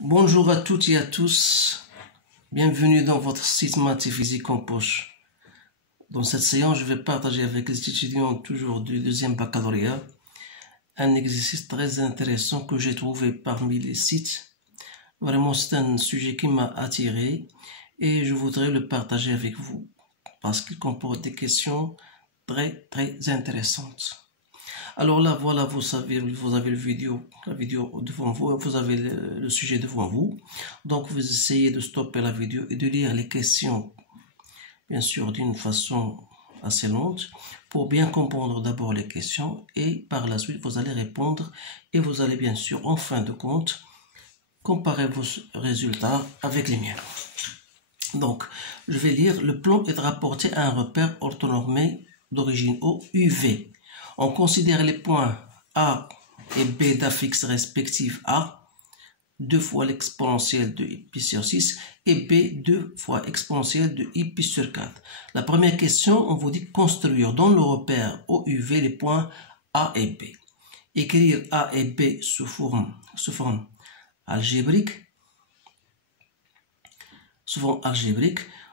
Bonjour à toutes et à tous, bienvenue dans votre site Maths et Physique en poche. Dans cette séance, je vais partager avec les étudiants toujours du deuxième baccalauréat un exercice très intéressant que j'ai trouvé parmi les sites. Vraiment, c'est un sujet qui m'a attiré et je voudrais le partager avec vous parce qu'il comporte des questions très intéressantes. Alors là, voilà, vous avez la vidéo devant vous, vous avez le sujet devant vous. Donc, vous essayez de stopper la vidéo et de lire les questions, bien sûr, d'une façon assez lente, pour bien comprendre d'abord les questions et par la suite, vous allez répondre et vous allez bien sûr, en fin de compte, comparer vos résultats avec les miens. Donc, je vais lire, le plan est rapporté à un repère orthonormé d'origine O, UV. On considère les points A et B d'affixes respectifs A, 2 fois l'exponentielle de pi sur 6, et B, 2 fois exponentielle de pi sur 4. La première question, on vous dit construire dans le repère OUV les points A et B. Écrire A et B sous forme algébrique.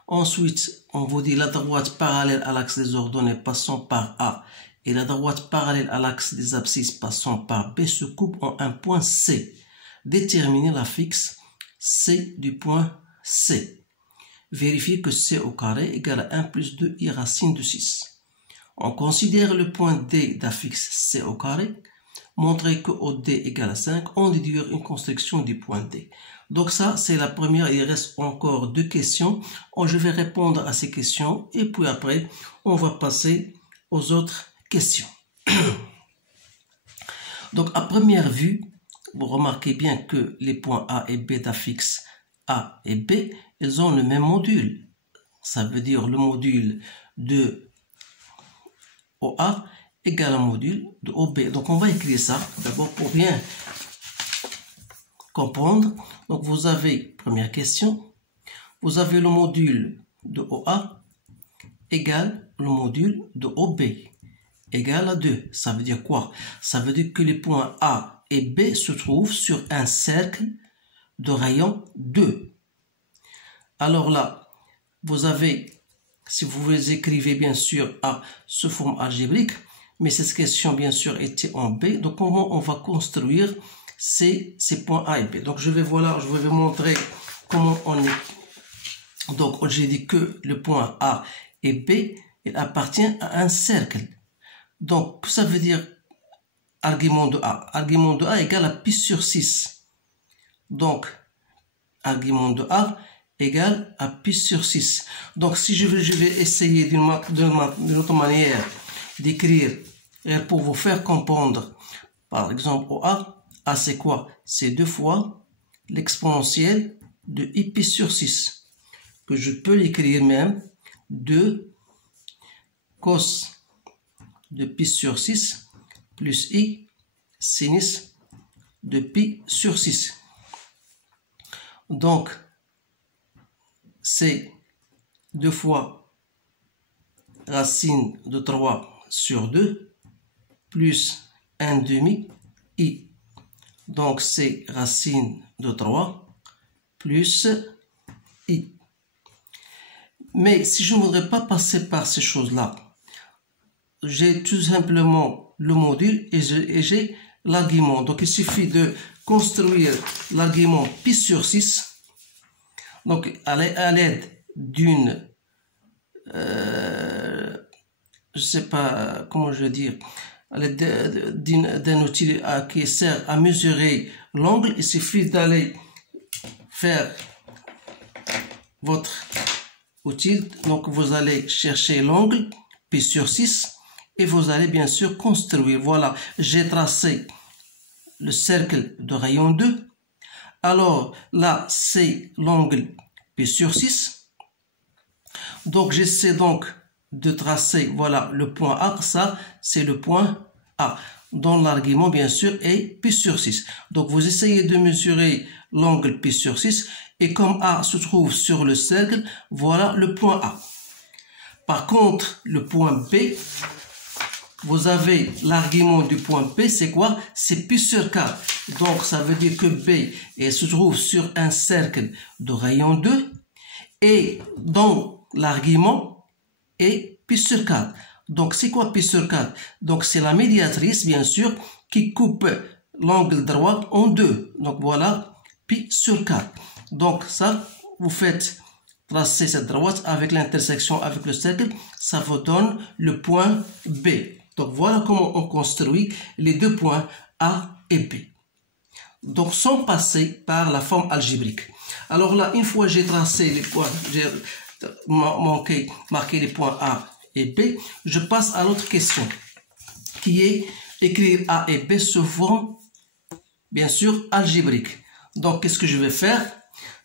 Ensuite, on vous dit la droite parallèle à l'axe des ordonnées passant par A et la droite parallèle à l'axe des abscisses passant par B se coupent en un point C. Déterminer l'affixe C du point C. Vérifier que C au carré égale à 1 plus 2 i racine de 6. On considère le point D d'affixe C au carré. Montrer que OD égale à 5. On déduire une construction du point D. Donc ça, c'est la première. Il reste encore 2 questions. Je vais répondre à ces questions et puis après, on va passer aux autres questions. Donc, à première vue, vous remarquez bien que les points A et B d'affixe A et B, ils ont le même module. Ça veut dire le module de OA égale au module de OB. Donc, on va écrire ça d'abord pour bien comprendre. Donc, vous avez, première question, vous avez le module de OA égale le module de OB égale à 2. Ça veut dire quoi? Ça veut dire que les points A et B se trouvent sur un cercle de rayon 2. Alors là, vous avez, si vous les écrivez bien sûr A sous forme algébrique, mais cette question bien sûr était en B, donc comment on va construire ces points A et B? Donc je vais vous montrer comment on est. Donc j'ai dit que le point A et B, il appartient à un cercle. Donc, ça veut dire argument de A. Argument de A égale à pi sur 6. Donc, argument de A égale à pi sur 6. Donc, si je vais essayer d'une autre manière d'écrire pour vous faire comprendre, par exemple, OA, A c'est quoi? C'est 2 fois l'exponentielle de pi sur 6. Que je peux l'écrire même 2 cos de pi sur 6 plus i sinus de pi sur 6. Donc, c'est 2 fois racine de 3 sur 2 plus 1 demi i. Donc, c'est racine de 3 plus i. Mais si je ne voudrais pas passer par ces choses-là, j'ai tout simplement le module et j'ai l'argument. Donc, il suffit de construire l'argument pi sur 6. Donc, à l'aide d'une, je ne sais pas comment je veux dire, à l'aide d'un outil qui sert à mesurer l'angle, il suffit d'aller faire votre outil. Donc, vous allez chercher l'angle pi sur 6. Et vous allez bien sûr construire. Voilà, j'ai tracé le cercle de rayon 2. Alors là, c'est l'angle pi sur 6. Donc j'essaie donc de tracer, voilà, le point A. Ça, c'est le point A. Dont l'argument, bien sûr, est pi sur 6. Donc vous essayez de mesurer l'angle pi sur 6. Et comme A se trouve sur le cercle, voilà le point A. Par contre, le point B, vous avez l'argument du point B, c'est quoi? C'est pi sur 4. Donc, ça veut dire que B se trouve sur un cercle de rayon 2 et dans l'argument est pi sur 4. Donc, c'est quoi pi sur 4? Donc, c'est la médiatrice, bien sûr, qui coupe l'angle droit en deux. Donc, voilà, pi sur 4. Donc, ça, vous faites tracer cette droite avec l'intersection avec le cercle, ça vous donne le point B. Donc, voilà comment on construit les deux points A et B. Donc, sans passer par la forme algébrique. Alors là, une fois j'ai tracé les points, j'ai marqué les points A et B, je passe à l'autre question, qui est écrire A et B sous forme, bien sûr, algébrique. Donc, qu'est-ce que je vais faire?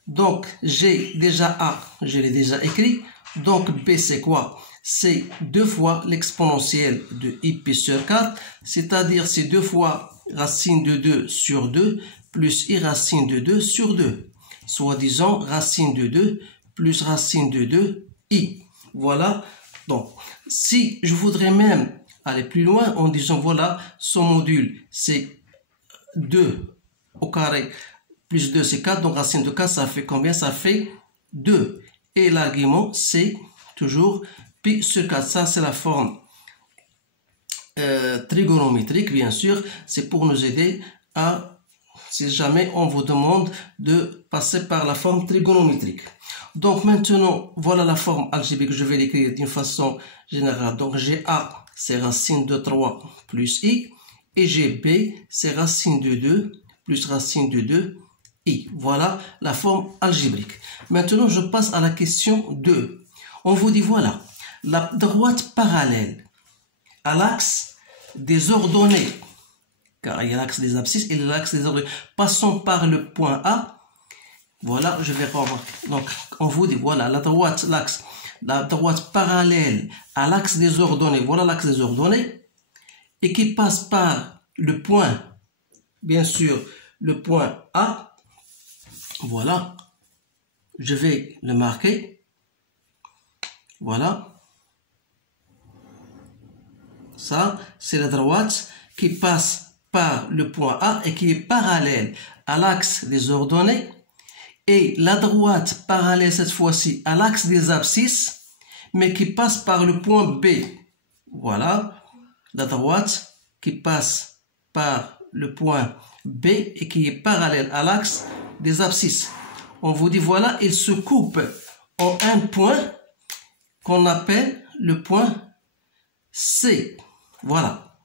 Donc, j'ai déjà A, je l'ai déjà écrit. Donc, B, c'est quoi? C'est 2 fois l'exponentielle de I pi sur 4, c'est-à-dire c'est 2 fois racine de 2 sur 2 plus I racine de 2 sur 2. Soit disant racine de 2 plus racine de 2 I. Voilà. Donc, si je voudrais même aller plus loin en disant voilà, son module c'est 2 au carré plus 2 c'est 4, donc racine de 4 ça fait combien? Ça fait 2. Et l'argument c'est toujours pi sur 4. Ça c'est la forme trigonométrique, bien sûr. C'est pour nous aider à, si jamais on vous demande de passer par la forme trigonométrique. Donc maintenant, voilà la forme algébrique. Je vais l'écrire d'une façon générale. Donc j'ai A, c'est racine de 3 plus I. Et j'ai B, c'est racine de 2 plus racine de 2 I. Voilà la forme algébrique. Maintenant, je passe à la question 2. On vous dit, voilà, la droite parallèle à l'axe des ordonnées, car il y a l'axe des abscisses et l'axe des ordonnées. Passons par le point A. Voilà, je vais remarquer. Donc, on vous dit, voilà, la droite parallèle à l'axe des ordonnées. Voilà l'axe des ordonnées. Et qui passe par le point, bien sûr, le point A. Voilà. Je vais le marquer. Voilà. Ça, c'est la droite qui passe par le point A et qui est parallèle à l'axe des ordonnées. Et la droite parallèle cette fois-ci à l'axe des abscisses, mais qui passe par le point B. Voilà. La droite qui passe par le point B et qui est parallèle à l'axe des abscisses. On vous dit, voilà, il se coupe en un point qu'on appelle le point C. Voilà.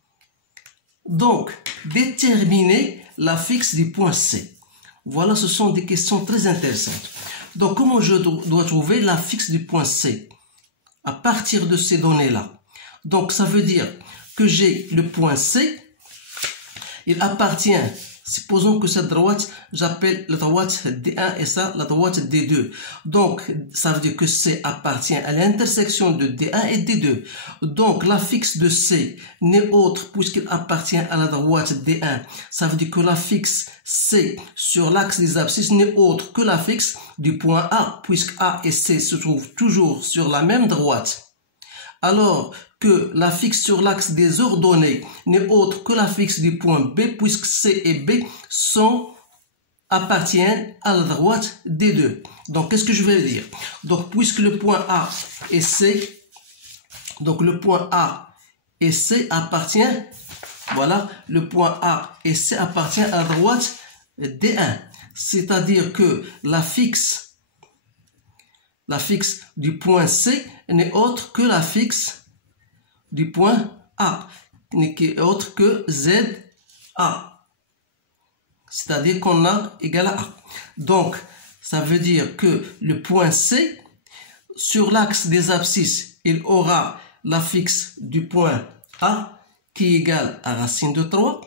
Donc, déterminer la fixe du point C. Voilà, ce sont des questions très intéressantes. Donc, comment je dois trouver la fixe du point C à partir de ces données-là? Donc, ça veut dire que j'ai le point C, il appartient, supposons que cette droite, j'appelle la droite D1 et ça, la droite D2. Donc, ça veut dire que C appartient à l'intersection de D1 et D2. Donc, la fixe de C n'est autre puisqu'il appartient à la droite D1. Ça veut dire que la fixe C sur l'axe des abscisses n'est autre que la fixe du point A, puisque A et C se trouvent toujours sur la même droite. Alors que la fixe sur l'axe des ordonnées n'est autre que la fixe du point B, puisque C et B appartiennent à la droite des deux. Donc, qu'est-ce que je vais dire? Donc, puisque le point A et C, donc le point A et C appartient, voilà, le point A et C appartient à la droite D1. C'est-à-dire que la fixe du point C n'est autre que la fixe du point A, qui est autre que ZA. C'est-à-dire qu'on a égal à A. Donc, ça veut dire que le point C, sur l'axe des abscisses, il aura la fixe du point A qui est égale à racine de 3.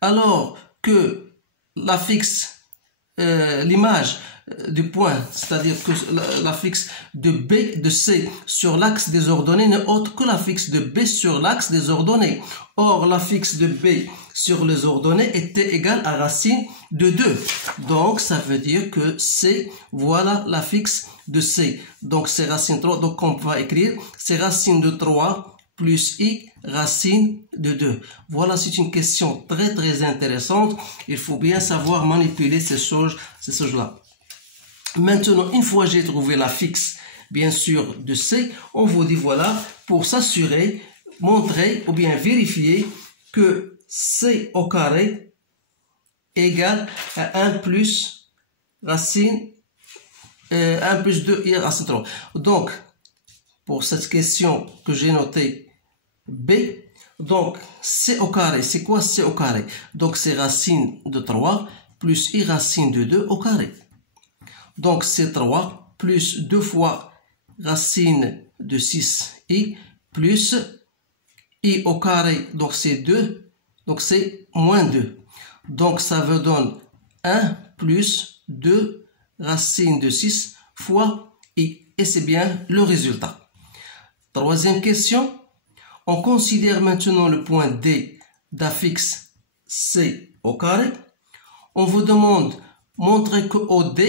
Alors que la fixe, l'image du point, c'est-à-dire que la fixe de C sur l'axe des ordonnées n'est autre que la fixe de B sur l'axe des ordonnées. Or, la fixe de B sur les ordonnées était égale à racine de 2. Donc, ça veut dire que C, voilà la fixe de C. Donc, c'est racine 3. Donc, on va écrire, c'est racine de 3 plus I racine de 2. Voilà, c'est une question très intéressante. Il faut bien savoir manipuler ces choses-là. Maintenant, une fois j'ai trouvé la fixe, bien sûr, de C, on vous dit voilà, pour s'assurer, montrer ou bien vérifier que C au carré égale à 1 plus racine 1 plus 2 I racine 3. Donc, pour cette question que j'ai notée B, donc C au carré, c'est quoi C au carré? Donc c'est racine de 3 plus I racine de 2 au carré. Donc c'est 3 plus 2 fois racine de 6I plus I au carré, donc c'est 2, donc c'est moins 2. Donc ça veut donner 1 plus 2 racine de 6 fois I. Et c'est bien le résultat. Troisième question. On considère maintenant le point D d'affixe C au carré. On vous demande montrer que OD,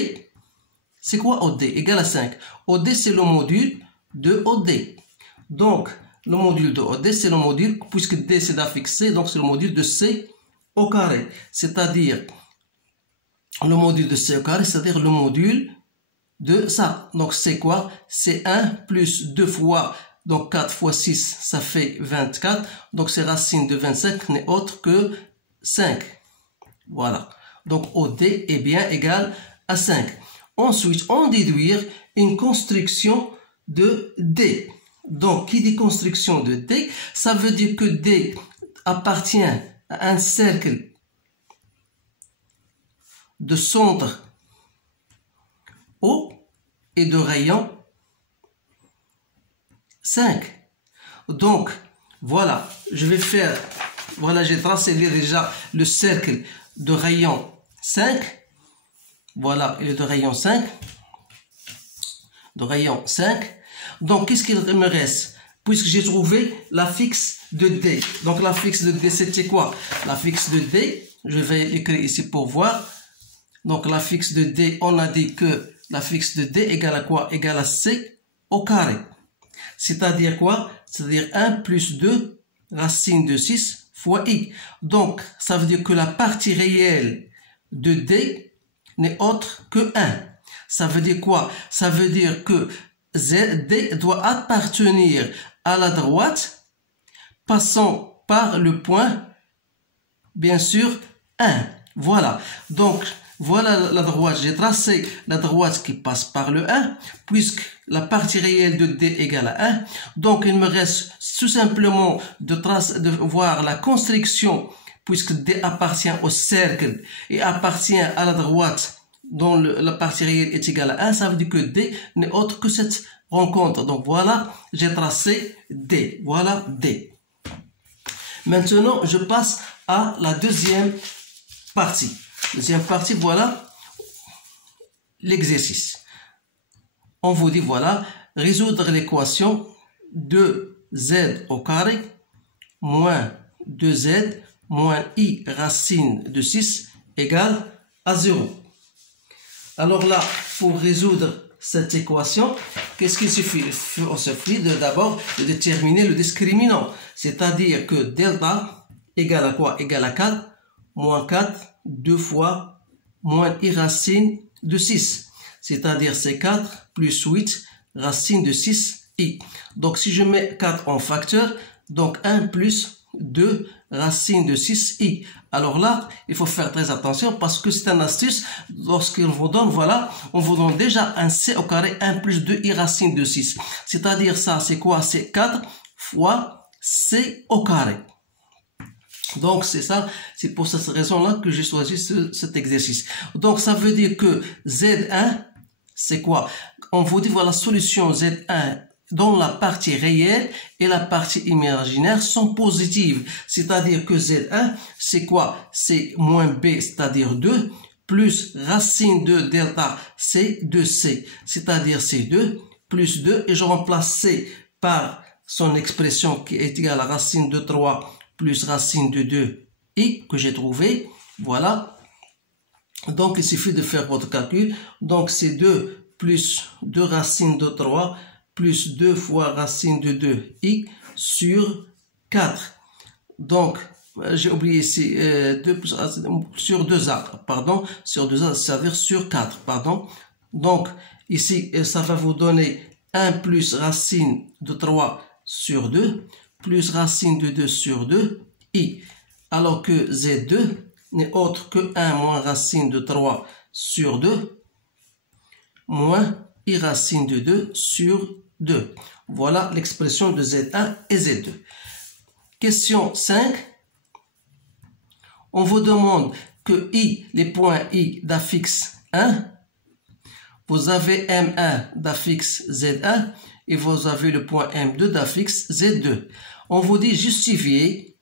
c'est quoi OD? Égal à 5. OD, c'est le module de OD. Donc, le module de OD, c'est le module, puisque D, c'est d'affixe C, donc c'est le module de C au carré. C'est-à-dire, le module de C au carré, c'est-à-dire le module de ça. Donc, c'est quoi? C'est 1 plus 2 fois, donc 4 fois 6, ça fait 24. Donc, c'est racine de 25 n'est autre que 5. Voilà. Donc, OD est bien égal à 5. Ensuite, on déduit une construction de D. Donc, qui dit construction de D, ça veut dire que D appartient à un cercle de centre O et de rayon 5. Donc, voilà, je vais faire, voilà, j'ai tracé déjà le cercle de rayon 5. Voilà, il est de rayon 5. De rayon 5. Donc, qu'est-ce qu'il me reste? Puisque j'ai trouvé la fixe de D. Donc, la fixe de D, c'était quoi? La fixe de D, je vais écrire ici pour voir. Donc, la fixe de D, on a dit que la fixe de D égale à quoi? Égale à C au carré. C'est-à-dire quoi? C'est-à-dire 1 plus 2 racine de 6 fois I. Donc, ça veut dire que la partie réelle de D n'est autre que 1. Ça veut dire quoi? Ça veut dire que D doit appartenir à la droite, passant par le point, bien sûr, 1. Voilà. Donc, voilà la droite. J'ai tracé la droite qui passe par le 1, puisque la partie réelle de D égale à 1. Donc, il me reste tout simplement de voir la construction, puisque D appartient au cercle et appartient à la droite dont la partie réelle est égale à 1. Ça veut dire que D n'est autre que cette rencontre. Donc, voilà, j'ai tracé D. Voilà D. Maintenant, je passe à la deuxième partie. Deuxième partie, voilà l'exercice. On vous dit, voilà, résoudre l'équation de Z au carré moins 2Z moins I racine de 6 égale à 0. Alors là, pour résoudre cette équation, qu'est-ce qu'il suffit? Il suffit d'abord de déterminer le discriminant. C'est-à-dire que delta égale à quoi? Égale à 4 moins 4 2 fois moins I racine de 6. C'est-à-dire c'est 4 plus 8 racine de 6 I. Donc si je mets 4 en facteur, donc 1 plus 2 racine de 6 I. Alors là, il faut faire très attention parce que c'est une astuce. Lorsqu'on vous donne, voilà, on vous donne déjà un C au carré 1 plus 2 I racine de 6. C'est-à-dire ça, c'est quoi? C'est 4 fois C au carré. Donc, c'est ça, c'est pour cette raison-là que j'ai choisi cet exercice. Donc, ça veut dire que Z1, c'est quoi? On vous dit, voilà, la solution Z1 dont la partie réelle et la partie imaginaire sont positives. C'est-à-dire que Z1, c'est quoi? C'est moins B, c'est-à-dire 2, plus racine de delta C de C. C'est-à-dire C2 plus 2, et je remplace C par son expression qui est égale à racine de 3 plus racine de 2 I que j'ai trouvé. Voilà. Donc, il suffit de faire votre calcul. Donc, c'est 2 plus 2 racine de 3 plus 2 fois racine de 2i sur 4. Donc, j'ai oublié ici 2 plus sur 2a, pardon, sur 2a, ça veut dire sur 4, pardon. Donc, ici, ça va vous donner 1 plus racine de 3 sur 2, plus racine de 2 sur 2, i. Alors que Z2 n'est autre que 1 moins racine de 3 sur 2, moins i racine de 2 sur 2. Voilà l'expression de Z1 et Z2. Question 5. On vous demande que I, les points I d'affixe 1, vous avez M1 d'affixe Z1 et vous avez le point M2 d'affixe Z2. On vous dit justifier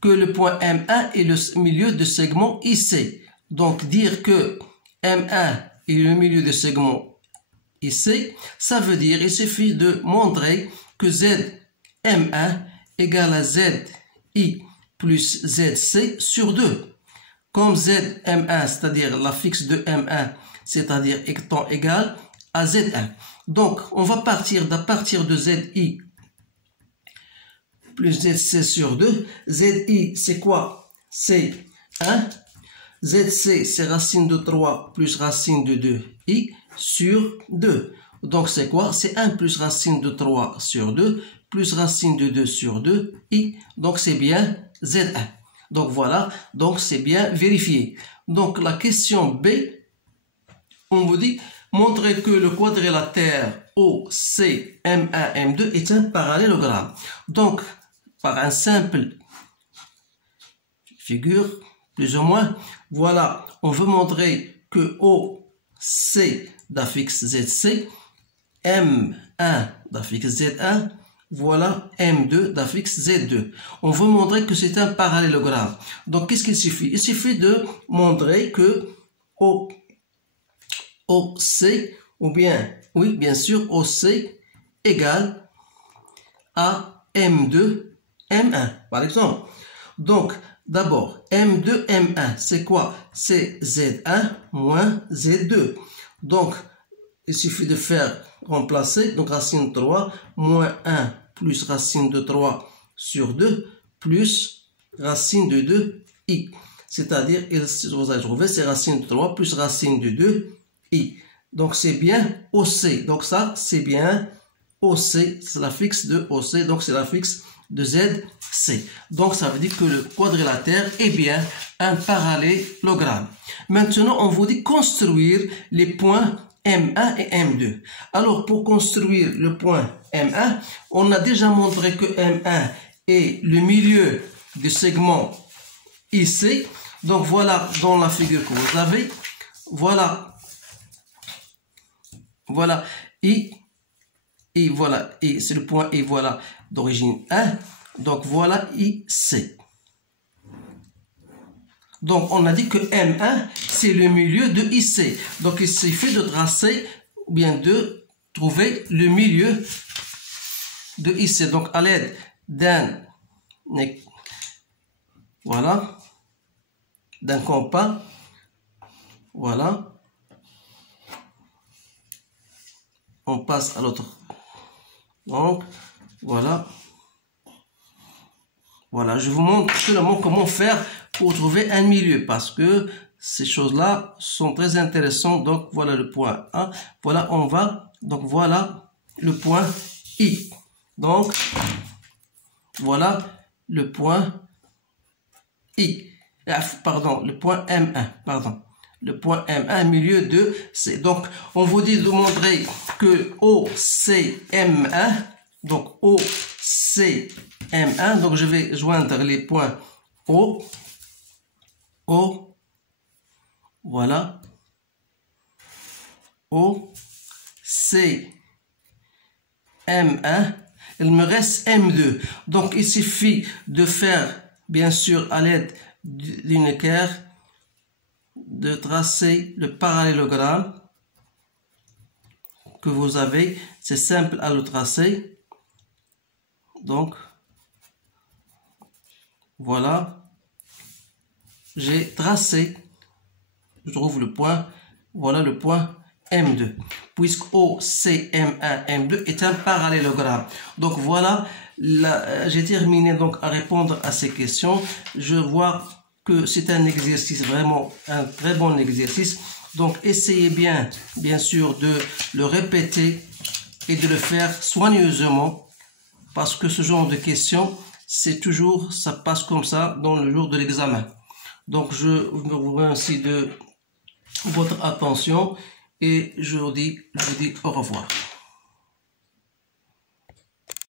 que le point M1 est le milieu de segment IC. Donc dire que M1 est le milieu de segment IC, ça veut dire il suffit de montrer que ZM1 égale à ZI plus ZC sur 2. Comme ZM1, c'est-à-dire l'affixe de M1, c'est-à-dire étant égal à Z1. Donc, on va partir de ZI plus ZC sur 2. ZI, c'est quoi? C'est 1. ZC, c'est racine de 3 plus racine de 2i sur 2. Donc, c'est quoi? C'est 1 plus racine de 3 sur 2 plus racine de 2 sur 2i. Donc, c'est bien Z1. Donc, voilà. Donc, c'est bien vérifié. Donc, la question B, on vous dit, montrer que le quadrilatère OCM1M2 est un parallélogramme. Donc, par un simple figure, plus ou moins, voilà, on veut montrer que OC d'affixe ZC, M1 d'affixe Z1, voilà M2 d'affixe Z2. On veut montrer que c'est un parallélogramme. Donc, qu'est-ce qu'il suffit? Il suffit de montrer que OC, ou bien, oui, bien sûr, OC égale à M2, M1, par exemple. Donc, d'abord, M2, M1, c'est quoi? C'est Z1 moins Z2. Donc, il suffit de faire remplacer, donc racine de 3, moins 1 plus racine de 3 sur 2, plus racine de 2i. C'est-à-dire, vous allez trouver, c'est racine de 3 plus racine de 2i. Donc, c'est bien OC. Donc, ça, c'est bien OC. C'est l'affixe de OC. Donc, c'est l'affixe de ZC. Donc, ça veut dire que le quadrilatère est bien un parallélogramme. Maintenant, on vous dit construire les points M1 et M2. Alors, pour construire le point M1, on a déjà montré que M1 est le milieu du segment IC. Donc, voilà dans la figure que vous avez. Voilà. Voilà. Et voilà. Et c'est le point I, voilà, d'origine 1. Donc, voilà IC. Donc, on a dit que M1, c'est le milieu de IC. Donc, il suffit de tracer, ou bien de trouver le milieu de IC. Donc, à l'aide d'un, voilà, d'un compas, voilà, on passe à l'autre. Donc, voilà. Voilà, je vous montre seulement comment faire pour trouver un milieu, parce que ces choses-là sont très intéressantes. Donc, voilà le point A. Voilà, on va. Donc, voilà le point I. Donc, voilà le point I. Pardon, le point M1. Pardon. Le point M1, milieu de C. Donc, on vous dit de montrer que OCM1, donc OCM1, donc je vais joindre les points O, voilà, O, C, M1, il me reste M2. Donc, il suffit de faire, bien sûr, à l'aide d'une équerre, de tracer le parallélogramme que vous avez. C'est simple à le tracer. Donc, voilà. J'ai tracé. Je trouve le point. Voilà le point M2, puisque OCM1 M2 est un parallélogramme. Donc voilà, j'ai terminé donc à répondre à ces questions. Je vois que c'est un exercice, vraiment un très bon exercice. Donc essayez bien sûr de le répéter et de le faire soigneusement, parce que ce genre de questions, c'est toujours, ça passe comme ça dans le jour de l'examen. Donc je vous remercie de votre attention et je vous dis au revoir.